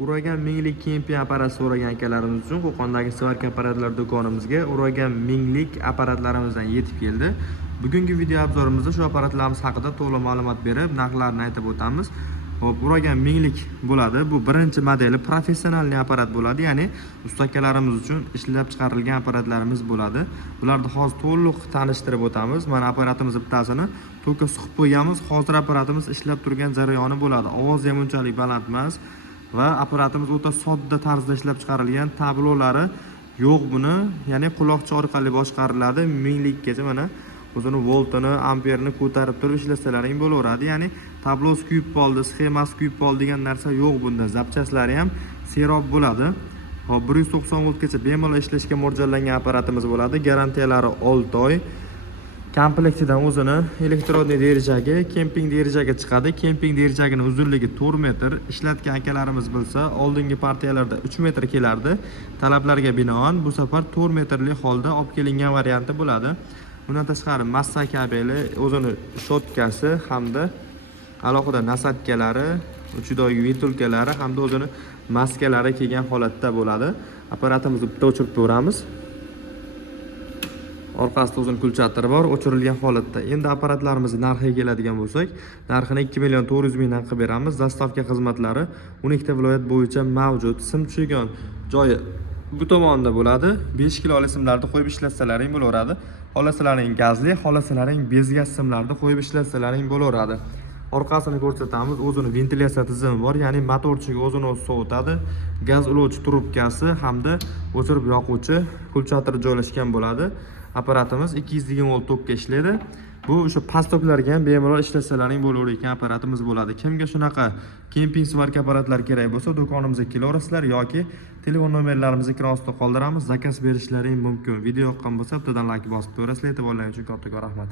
Uragan minglik kemping apparat so'ragan akalarimiz uchun Qo'qondagi Svarka apparatlar do'konimizga Uragan minglik apparatlarimizdan yetib keldi. Bugungi video obzorimizda shu apparatlarimiz haqida to'liq ma'lumot berib, narxlarini aytib o'tamiz. Hop, Uragan minglik bo'ladi. Bu birinchi modeli professional apparat bo'ladi, ya'ni ustakalarimiz uchun ishlab chiqarilgan apparatlarimiz bo'ladi. Bularni hozir to'liq tanishtirib o'tamiz. Mana apparatimiz bittasini to'ka suqib qo'yganmiz. Hozir apparatimiz ishlab turgan jarayoni bo'ladi. Ovozi ham unchalik baland emas. Va apparatimiz o'ta sodda tarzda ishlab chiqarilgan, tablolari yo'q buni, ya'ni quloqcha orqali boshqariladi. Minglikgacha mana o'zini voltini, amperini ko'tarib turib ishlasalaring bo'laveradi. Ya'ni tablosi kuyib qoldi, sxemasi kuyib qoldi degan narsa yo'q bunda. Zapchaslari ham serob bo'ladi. Hop, 190 voltgacha bemalol ishlashga mo'ljallangan apparatimiz bo'ladi. Garantiyalari 6 oy. Komplektidan o'zini elektrodniy derajaga, kemping derajaga chiqadi. Kemping derajagining uzunligi 4 metr. Ishlatgan akalarimiz bilsa, oldingi partiyalarda 3 metr kelardi. Talablarga binoan bu safar 4 metrli holda olib kelingan varianti bo'ladi. Bundan tashqari massa kabeli, o'zini shotkasi hamda alohida nasatkalari, uchidogi ventulkalari hamda o'zini maskalari kelgan holatda bo'ladi. Apparatimizni bitta o'chirib ko'ramiz. Orqasida o'zini kulchattiri bor, o'chirilgan holatda. Endi apparatlarimizning narxiga keladigan bo'lsak, narxini 2.400.000 dan qilib beramiz. Zastavka xizmatlari 12 ta viloyat bo'yicha mavjud. Sim tushigan joyi bu tomonda bo'ladi. 5 kiloli simlarni qo'yib ishlatsalaring bo'laveradi. Xolasalaring gazli, xolasalaring bez gaz simlarni qo'yib ishlatsalaring bo'laveradi. Orqasini ko'rsatamiz. O'zini ventilyatsiya tizimi bor, ya'ni motorchiga o'zini o'zi sovutadi. Gaz uluvchi trubkasi hamda o'chirib yoquvchi kulchatiri joylashgan bo'ladi. Apparatimiz 220 volt tokka ishlaydi. Bu o'sha pastoklarga ham bemalol ishlasalaring bo'laveradigan apparatimiz bo'ladi. Kimga shunaqa kemping Svarka apparatlar kerak bo'lsa, do'konimizga kelaverasizlar yoki telefon nomerlarimizni ekran ostida qoldiramiz. Zakaz berishlaring mumkin. Video yoqqan bo'lsa, bittadan like bosib qo'yasizlar. E'tiborlaringiz uchun kattakon rahmat.